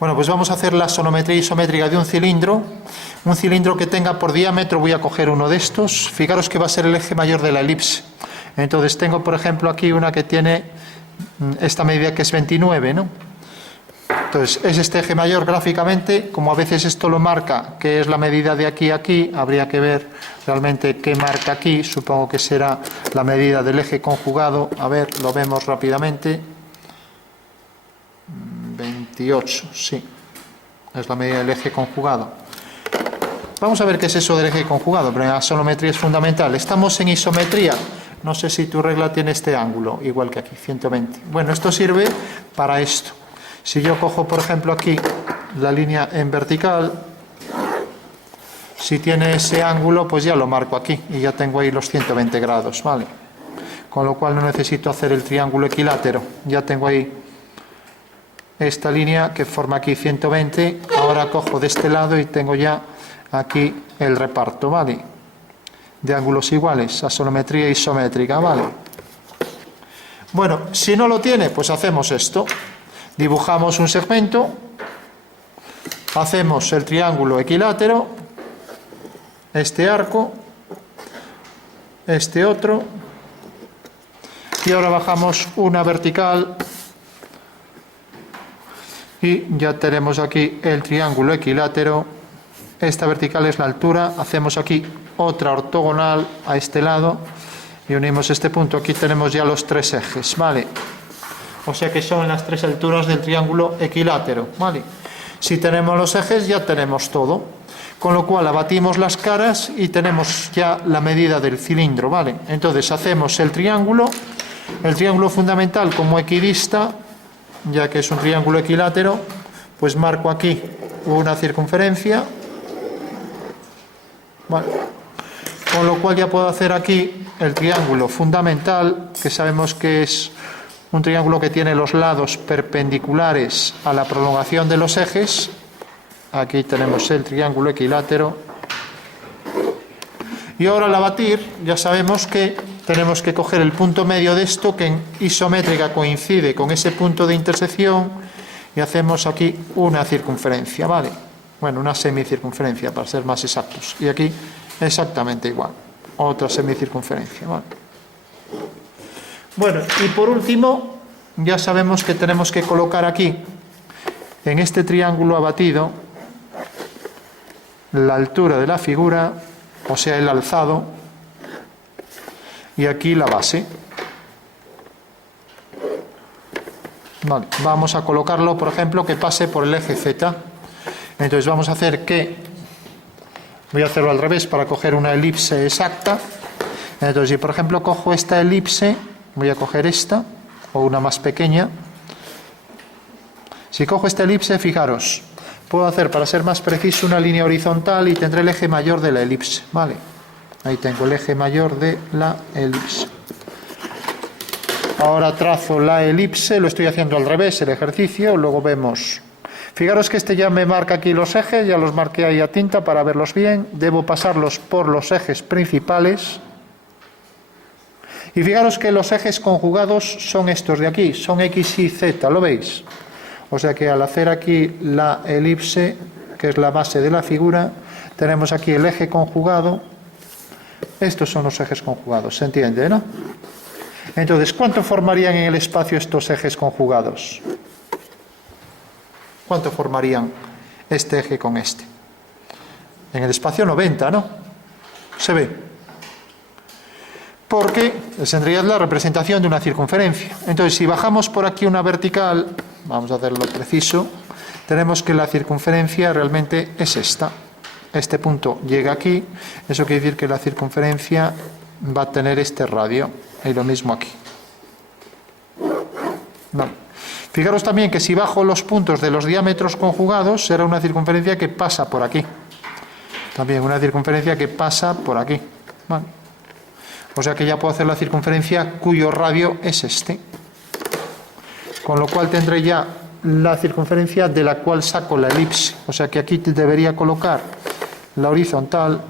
Bueno, pues vamos a hacer la sonometría isométrica de un cilindro. Un cilindro que tenga por diámetro, voy a coger uno de estos. Fijaros que va a ser el eje mayor de la elipse. Entonces tengo, por ejemplo, aquí una que tiene esta medida que es 29, ¿no? Entonces, es este eje mayor gráficamente. Como a veces esto lo marca, que es la medida de aquí a aquí, habría que ver realmente qué marca aquí. Supongo que será la medida del eje conjugado. A ver, lo vemos rápidamente. 28, sí. Es la medida del eje conjugado. Vamos a ver qué es eso del eje conjugado, pero la sonometría es fundamental. Estamos en isometría. No sé si tu regla tiene este ángulo, igual que aquí, 120. Bueno, esto sirve para esto. Si yo cojo, por ejemplo, aquí la línea en vertical, si tiene ese ángulo, pues ya lo marco aquí y ya tengo ahí los 120 grados, ¿vale? Con lo cual no necesito hacer el triángulo equilátero. Ya tengo ahí esta línea que forma aquí 120. Ahora cojo de este lado y tengo ya aquí el reparto, ¿vale? De ángulos iguales, a sonometría isométrica, ¿vale? Bueno, si no lo tiene, pues hacemos esto. Dibujamos un segmento, hacemos el triángulo equilátero, este arco, este otro, y ahora bajamos una vertical y ya tenemos aquí el triángulo equilátero. Esta vertical es la altura, hacemos aquí otra ortogonal a este lado y unimos este punto. Aquí tenemos ya los tres ejes, ¿vale? O sea que son las tres alturas del triángulo equilátero, ¿vale? Si tenemos los ejes ya tenemos todo, con lo cual abatimos las caras y tenemos ya la medida del cilindro, ¿vale? Entonces hacemos el triángulo fundamental como equidista, ya que es un triángulo equilátero, pues marco aquí una circunferencia, ¿vale? Con lo cual ya puedo hacer aquí el triángulo fundamental, que sabemos que es un triángulo que tiene los lados perpendiculares a la prolongación de los ejes. Aquí tenemos el triángulo equilátero. Y ahora al abatir ya sabemos que tenemos que coger el punto medio de esto, que en isométrica coincide con ese punto de intersección, y hacemos aquí una circunferencia, ¿vale? Bueno, una semicircunferencia para ser más exactos. Y aquí exactamente igual, otra semicircunferencia, ¿vale? Bueno, y por último, ya sabemos que tenemos que colocar aquí, en este triángulo abatido, la altura de la figura, o sea, el alzado, y aquí la base. Vale, vamos a colocarlo, por ejemplo, que pase por el eje Z. Entonces vamos a hacer que, voy a hacerlo al revés para coger una elipse exacta. Entonces, si por ejemplo cojo esta elipse, voy a coger esta, o una más pequeña. Si cojo esta elipse, fijaros, puedo hacer, para ser más preciso, una línea horizontal y tendré el eje mayor de la elipse, ¿vale? Ahí tengo el eje mayor de la elipse. Ahora trazo la elipse, lo estoy haciendo al revés, el ejercicio, luego vemos. Fijaros que este ya me marca aquí los ejes, ya los marqué ahí a tinta para verlos bien. Debo pasarlos por los ejes principales. Y fijaros que los ejes conjugados son estos de aquí, son X y Z, ¿lo veis? O sea que al hacer aquí la elipse, que es la base de la figura, tenemos aquí el eje conjugado. Estos son los ejes conjugados, ¿se entiende, no? Entonces, ¿cuánto formarían en el espacio estos ejes conjugados? ¿Cuánto formarían este eje con este? En el espacio 90, ¿no? ¿Se ve? Porque es en realidad la representación de una circunferencia. Entonces, si bajamos por aquí una vertical, vamos a hacerlo preciso, tenemos que la circunferencia realmente es esta. Este punto llega aquí, eso quiere decir que la circunferencia va a tener este radio, y lo mismo aquí. No. Fijaros también que si bajo los puntos de los diámetros conjugados, será una circunferencia que pasa por aquí. También una circunferencia que pasa por aquí. Vale. O sea que ya puedo hacer la circunferencia cuyo radio es este. Con lo cual tendré ya la circunferencia de la cual saco la elipse. O sea que aquí debería colocar la horizontal.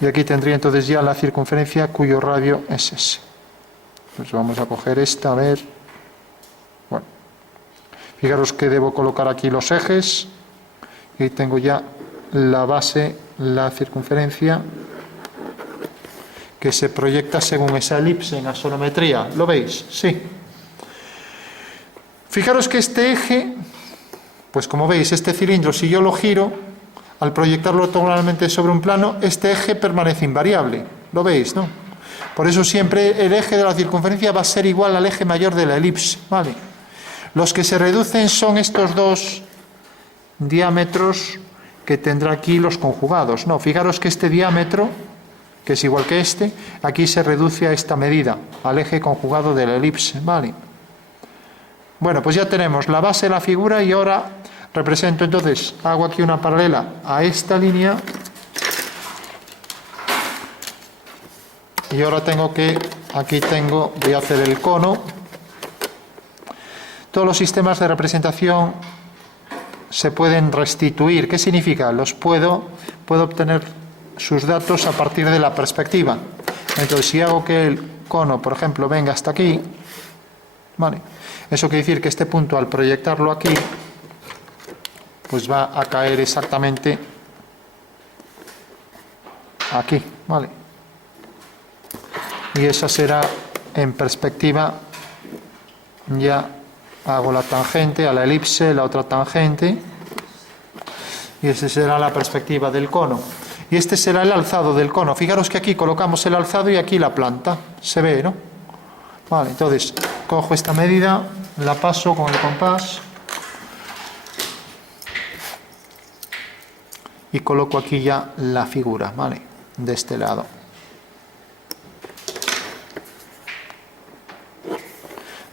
Y aquí tendría entonces ya la circunferencia cuyo radio es ese. Pues vamos a coger esta, a ver. Bueno. Fijaros que debo colocar aquí los ejes y tengo ya la base, la circunferencia que se proyecta según esa elipse en axonometría. ¿Lo veis? Sí. Fijaros que este eje, pues como veis, este cilindro, si yo lo giro, al proyectarlo ortogonalmente sobre un plano, este eje permanece invariable. ¿Lo veis, no? Por eso siempre el eje de la circunferencia va a ser igual al eje mayor de la elipse, ¿vale? Los que se reducen son estos dos diámetros que tendrá aquí los conjugados. No, fijaros que este diámetro, que es igual que este, aquí se reduce a esta medida, al eje conjugado de la elipse, ¿vale? Bueno, pues ya tenemos la base de la figura y ahora represento, entonces, hago aquí una paralela a esta línea y ahora tengo que, aquí tengo, voy a hacer el cono. Todos los sistemas de representación se pueden restituir. ¿Qué significa? Puedo obtener sus datos a partir de la perspectiva. Entonces, si hago que el cono, por ejemplo, venga hasta aquí, ¿vale? Eso quiere decir que este punto, al proyectarlo aquí, pues va a caer exactamente aquí, ¿vale? Y esa será en perspectiva, ya hago la tangente a la elipse, la otra tangente, y esa será la perspectiva del cono. Y este será el alzado del cono. Fijaros que aquí colocamos el alzado y aquí la planta. Se ve, ¿no? Vale, entonces cojo esta medida, la paso con el compás y coloco aquí ya la figura, ¿vale? De este lado.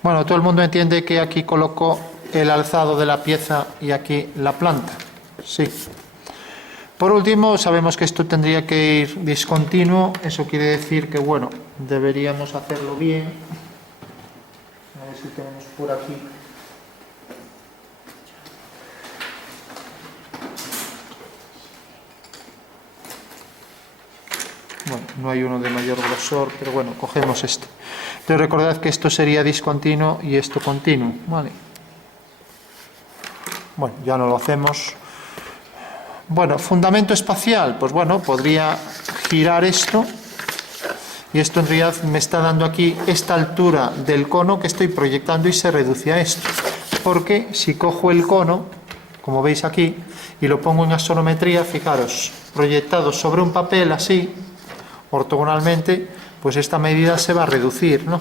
Bueno, todo el mundo entiende que aquí coloco el alzado de la pieza y aquí la planta. Sí. Por último, sabemos que esto tendría que ir discontinuo. Eso quiere decir que, bueno, deberíamos hacerlo bien. A ver si tenemos por aquí. Bueno, no hay uno de mayor grosor, pero bueno, cogemos este. Entonces recordad que esto sería discontinuo y esto continuo, ¿vale? Bueno, ya no lo hacemos. Bueno, fundamento espacial, pues bueno, podría girar esto y esto en realidad me está dando aquí esta altura del cono que estoy proyectando y se reduce a esto. Porque si cojo el cono, como veis aquí, y lo pongo en axonometría, fijaros, proyectado sobre un papel así, ortogonalmente, pues esta medida se va a reducir, ¿no?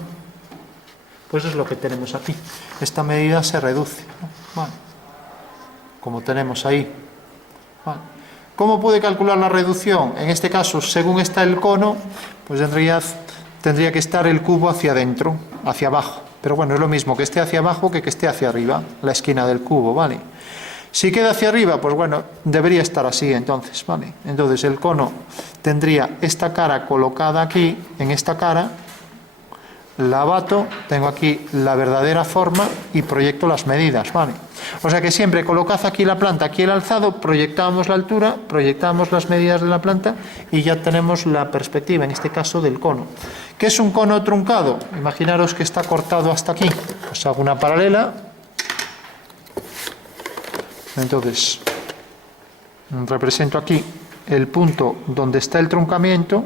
Pues es lo que tenemos aquí. Esta medida se reduce, ¿no? Vale. Como tenemos ahí. Vale. ¿Cómo puede calcular la reducción? En este caso, según está el cono, pues en realidad tendría que estar el cubo hacia adentro, hacia abajo. Pero bueno, es lo mismo que esté hacia abajo que esté hacia arriba, la esquina del cubo, ¿vale? Si queda hacia arriba, pues bueno, debería estar así entonces, ¿vale? Entonces el cono tendría esta cara colocada aquí, en esta cara, la abato, tengo aquí la verdadera forma y proyecto las medidas, ¿vale? O sea que siempre colocad aquí la planta, aquí el alzado, proyectamos la altura, proyectamos las medidas de la planta y ya tenemos la perspectiva, en este caso del cono. ¿Qué es un cono truncado? Imaginaros que está cortado hasta aquí. Pues hago una paralela. Entonces, represento aquí el punto donde está el truncamiento,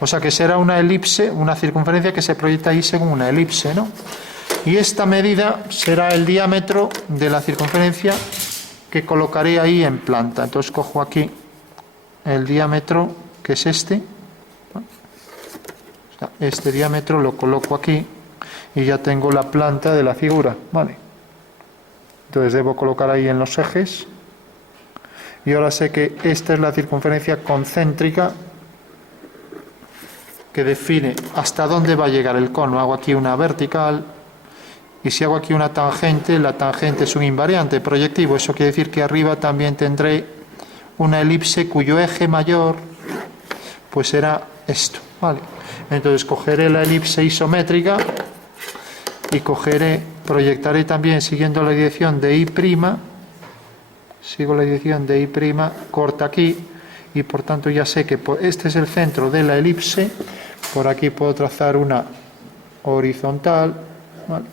o sea que será una elipse, una circunferencia que se proyecta ahí según una elipse, ¿no? Y esta medida será el diámetro de la circunferencia que colocaré ahí en planta. Entonces cojo aquí el diámetro, que es este, ¿no? O sea, este diámetro lo coloco aquí y ya tengo la planta de la figura, ¿vale? Entonces debo colocar ahí en los ejes y ahora sé que esta es la circunferencia concéntrica que define hasta dónde va a llegar el cono. Hago aquí una vertical y si hago aquí una tangente, la tangente es un invariante proyectivo, eso quiere decir que arriba también tendré una elipse cuyo eje mayor pues será esto, ¿vale? Entonces cogeré la elipse isométrica y proyectaré también siguiendo la dirección de I', sigo la dirección de I', corta aquí y por tanto ya sé que este es el centro de la elipse. Por aquí puedo trazar una horizontal, ¿vale?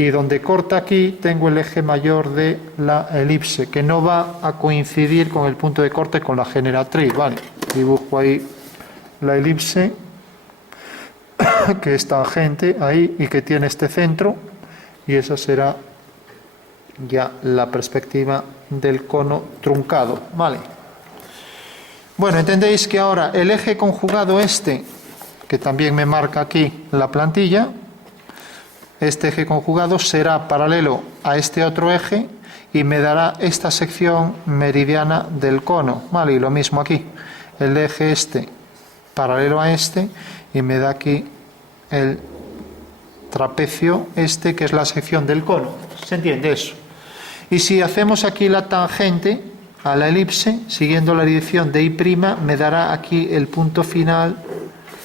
Y donde corta aquí tengo el eje mayor de la elipse, que no va a coincidir con el punto de corte con la generatriz, ¿vale? Dibujo ahí la elipse, que es tangente ahí y que tiene este centro, y esa será ya la perspectiva del cono truncado, ¿vale? Bueno, entendéis que ahora el eje conjugado este, que también me marca aquí la plantilla, este eje conjugado será paralelo a este otro eje y me dará esta sección meridiana del cono, ¿vale? Y lo mismo aquí, el eje este paralelo a este y me da aquí el trapecio este, que es la sección del cono. ¿Se entiende eso? Y si hacemos aquí la tangente a la elipse, siguiendo la dirección de I', me dará aquí el punto final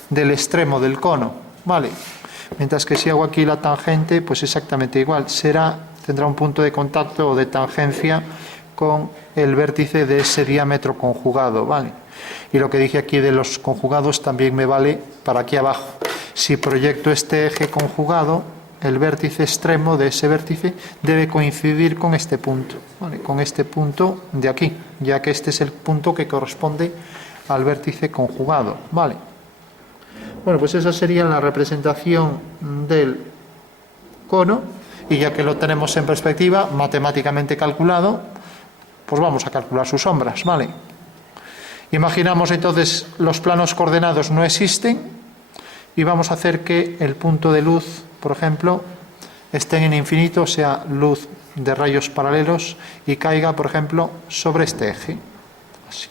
del extremo del cono, ¿vale? Mientras que si hago aquí la tangente, pues exactamente igual, tendrá un punto de contacto o de tangencia con el vértice de ese diámetro conjugado, ¿vale? Y lo que dije aquí de los conjugados también me vale para aquí abajo. Si proyecto este eje conjugado, el vértice extremo de ese vértice debe coincidir con este punto, ¿vale? Con este punto de aquí, ya que este es el punto que corresponde al vértice conjugado, ¿vale? Bueno, pues esa sería la representación del cono, y ya que lo tenemos en perspectiva, matemáticamente calculado, pues vamos a calcular sus sombras, ¿vale? Imaginamos entonces los planos coordenados no existen y vamos a hacer que el punto de luz, por ejemplo, esté en infinito, o sea, luz de rayos paralelos, y caiga, por ejemplo, sobre este eje. Así.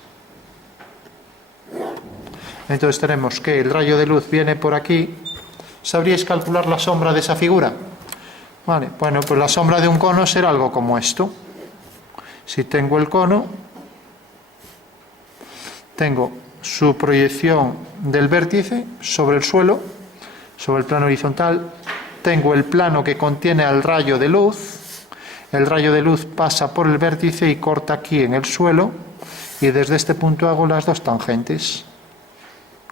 Entonces tenemos que el rayo de luz viene por aquí. ¿Sabríais calcular la sombra de esa figura? Vale, bueno, pues la sombra de un cono será algo como esto. Si tengo el cono, tengo su proyección del vértice sobre el suelo, sobre el plano horizontal, tengo el plano que contiene al rayo de luz, el rayo de luz pasa por el vértice y corta aquí en el suelo, y desde este punto hago las dos tangentes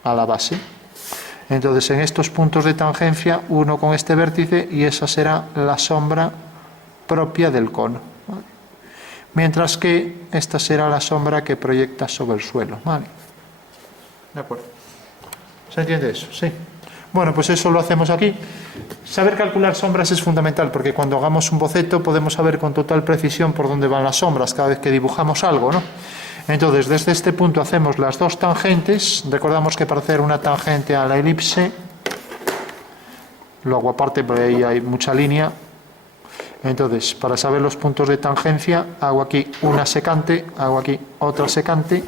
a la base. Entonces en estos puntos de tangencia, uno con este vértice, y esa será la sombra propia del cono, ¿vale? Mientras que esta será la sombra que proyecta sobre el suelo, ¿vale? De acuerdo. ¿Se entiende eso? Sí. Bueno, pues eso lo hacemos aquí. Saber calcular sombras es fundamental, porque cuando hagamos un boceto podemos saber con total precisión por dónde van las sombras cada vez que dibujamos algo, ¿no? Entonces, desde este punto hacemos las dos tangentes. Recordamos que para hacer una tangente a la elipse, lo hago aparte porque ahí hay mucha línea. Entonces, para saber los puntos de tangencia, hago aquí una secante, hago aquí otra secante,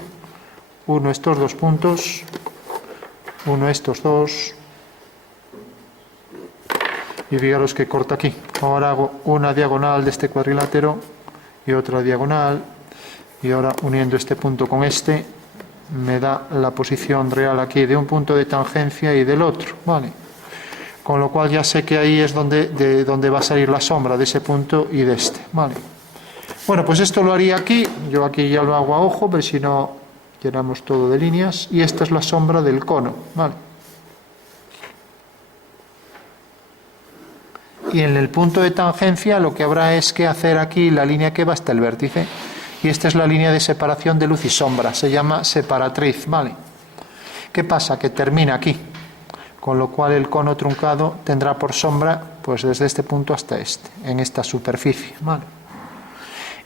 uno estos dos puntos, uno estos dos, y fijaros que corta aquí. Ahora hago una diagonal de este cuadrilátero y otra diagonal, y ahora uniendo este punto con este me da la posición real aquí de un punto de tangencia y del otro, ¿vale? Con lo cual ya sé que ahí es de donde va a salir la sombra, de ese punto y de este, ¿vale? Bueno, pues esto lo haría aquí. Yo aquí ya lo hago a ojo, pero si no llenamos todo de líneas, y esta es la sombra del cono, ¿vale? Y en el punto de tangencia lo que habrá es que hacer aquí la línea que va hasta el vértice, y esta es la línea de separación de luz y sombra, se llama separatriz, ¿vale? ¿Qué pasa? Que termina aquí, con lo cual el cono truncado tendrá por sombra, pues desde este punto hasta este, en esta superficie, ¿vale?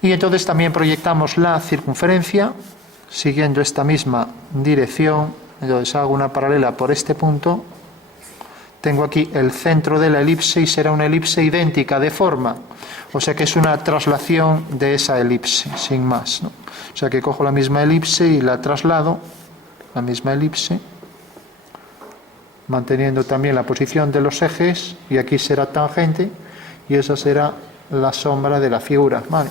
Y entonces también proyectamos la circunferencia siguiendo esta misma dirección. Entonces hago una paralela por este punto, tengo aquí el centro de la elipse y será una elipse idéntica de forma, o sea que es una traslación de esa elipse, sin más, ¿no? O sea que cojo la misma elipse y la traslado, la misma elipse, manteniendo también la posición de los ejes, y aquí será tangente, y esa será la sombra de la figura, ¿vale?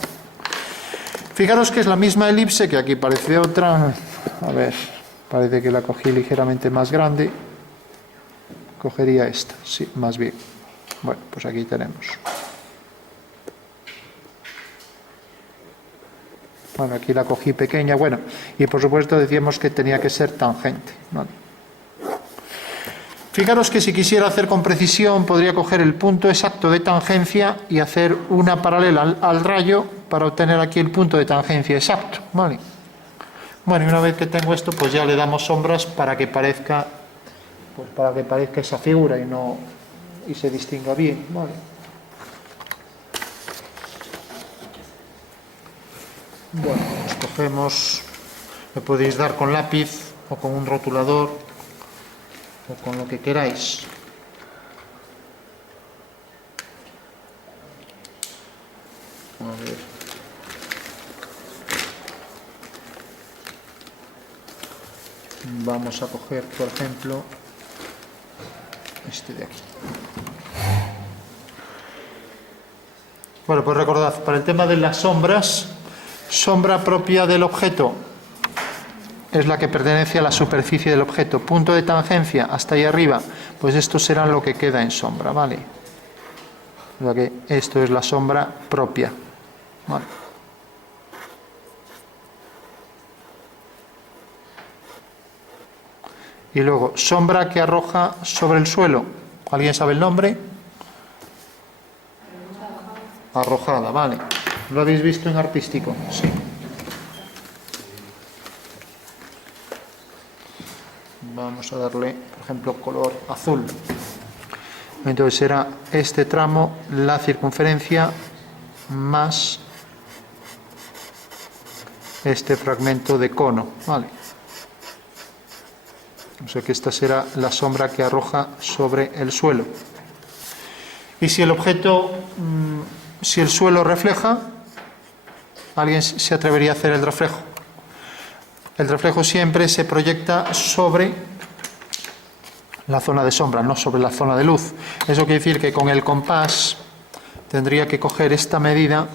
Fijaros que es la misma elipse, que aquí parece otra, a ver, parece que la cogí ligeramente más grande, cogería esta, sí, más bien. Bueno, pues aquí tenemos. Bueno, aquí la cogí pequeña, bueno, y por supuesto decíamos que tenía que ser tangente, ¿vale? Fijaros que si quisiera hacer con precisión, podría coger el punto exacto de tangencia y hacer una paralela al rayo para obtener aquí el punto de tangencia exacto, ¿vale? Bueno, y una vez que tengo esto, pues ya le damos sombras para que parezca, pues para que parezca esa figura y se distinga bien, ¿vale? Bueno, pues cogemos, le podéis dar con lápiz o con un rotulador o con lo que queráis. A ver. Vamos a coger, por ejemplo, este de aquí. Bueno, pues recordad, para el tema de las sombras, sombra propia del objeto es la que pertenece a la superficie del objeto. Punto de tangencia hasta ahí arriba, pues esto será lo que queda en sombra, ¿vale? O sea que esto es la sombra propia, ¿vale? Y luego, sombra que arroja sobre el suelo. ¿Alguien sabe el nombre? Arrojada, vale. ¿Lo habéis visto en artístico? Sí. Vamos a darle, por ejemplo, color azul. Entonces será este tramo, la circunferencia, más este fragmento de cono, ¿vale? O sea que esta será la sombra que arroja sobre el suelo. Y si el objeto, si el suelo refleja, ¿alguien se atrevería a hacer el reflejo? El reflejo siempre se proyecta sobre la zona de sombra, no sobre la zona de luz. Eso quiere decir que con el compás tendría que coger esta medida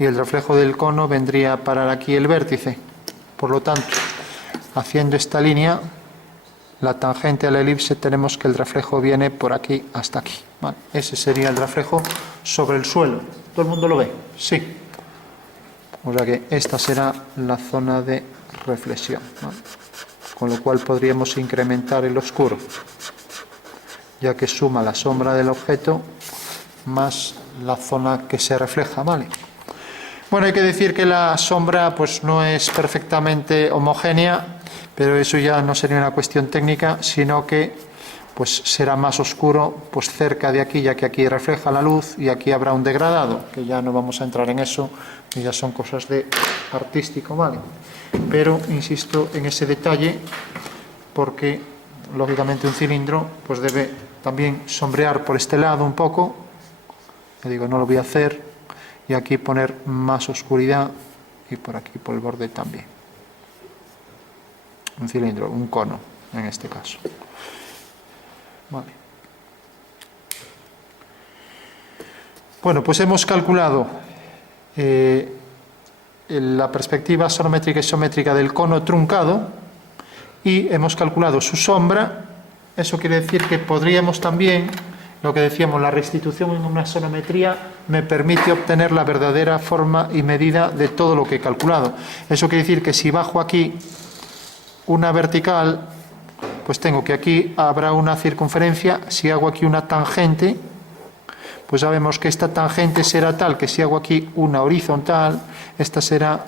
y el reflejo del cono vendría a parar aquí el vértice. Por lo tanto, haciendo esta línea, la tangente a la elipse, tenemos que el reflejo viene por aquí hasta aquí, ¿vale? Ese sería el reflejo sobre el suelo. ¿Todo el mundo lo ve? Sí. O sea que esta será la zona de reflexión, ¿vale? Con lo cual podríamos incrementar el oscuro, ya que suma la sombra del objeto más la zona que se refleja, ¿vale? Bueno, hay que decir que la sombra pues no es perfectamente homogénea, pero eso ya no sería una cuestión técnica, sino que pues será más oscuro pues cerca de aquí, ya que aquí refleja la luz y aquí habrá un degradado, que ya no vamos a entrar en eso, que ya son cosas de artístico, ¿vale? Pero insisto en ese detalle porque lógicamente un cilindro pues debe también sombrear por este lado un poco. Le digo, no lo voy a hacer, y aquí poner más oscuridad y por aquí por el borde también. Un cilindro, un cono en este caso. Vale. Bueno, pues hemos calculado la perspectiva sonométrica y isométrica del cono truncado y hemos calculado su sombra. Eso quiere decir que podríamos también, lo que decíamos, la restitución en una sonometría me permite obtener la verdadera forma y medida de todo lo que he calculado. Eso quiere decir que si bajo aquí una vertical, pues tengo que aquí habrá una circunferencia. Si hago aquí una tangente, pues sabemos que esta tangente será tal que si hago aquí una horizontal, esta será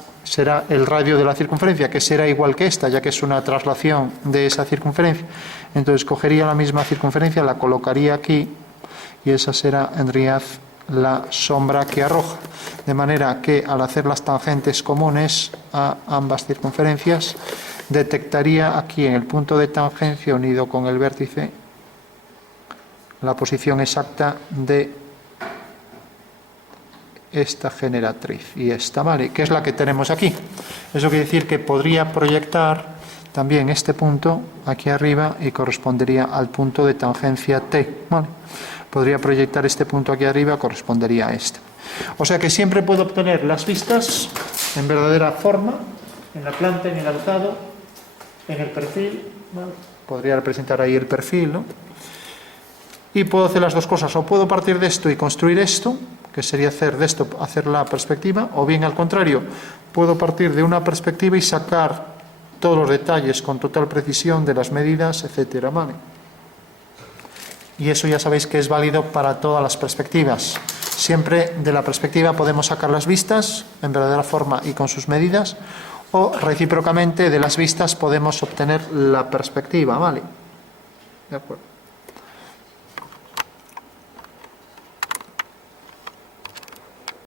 el radio de la circunferencia, que será igual que esta, ya que es una traslación de esa circunferencia. Entonces cogería la misma circunferencia, la colocaría aquí y esa será en realidad la sombra que arroja. De manera que al hacer las tangentes comunes a ambas circunferencias, detectaría aquí en el punto de tangencia unido con el vértice la posición exacta de esta generatriz y esta, ¿vale? Que es la que tenemos aquí. Eso quiere decir que podría proyectar también este punto aquí arriba y correspondería al punto de tangencia T, ¿vale? Podría proyectar este punto aquí arriba, correspondería a este. O sea que siempre puedo obtener las vistas en verdadera forma, en la planta, en el alzado, en el perfil, ¿vale? Podría representar ahí el perfil, ¿no? Y puedo hacer las dos cosas, o puedo partir de esto y construir esto, que sería hacer de esto, hacer la perspectiva, o bien al contrario, puedo partir de una perspectiva y sacar todos los detalles con total precisión de las medidas, etcétera, ¿vale? Y eso ya sabéis que es válido para todas las perspectivas. Siempre de la perspectiva podemos sacar las vistas en verdadera forma y con sus medidas, o recíprocamente de las vistas podemos obtener la perspectiva, ¿vale? De acuerdo.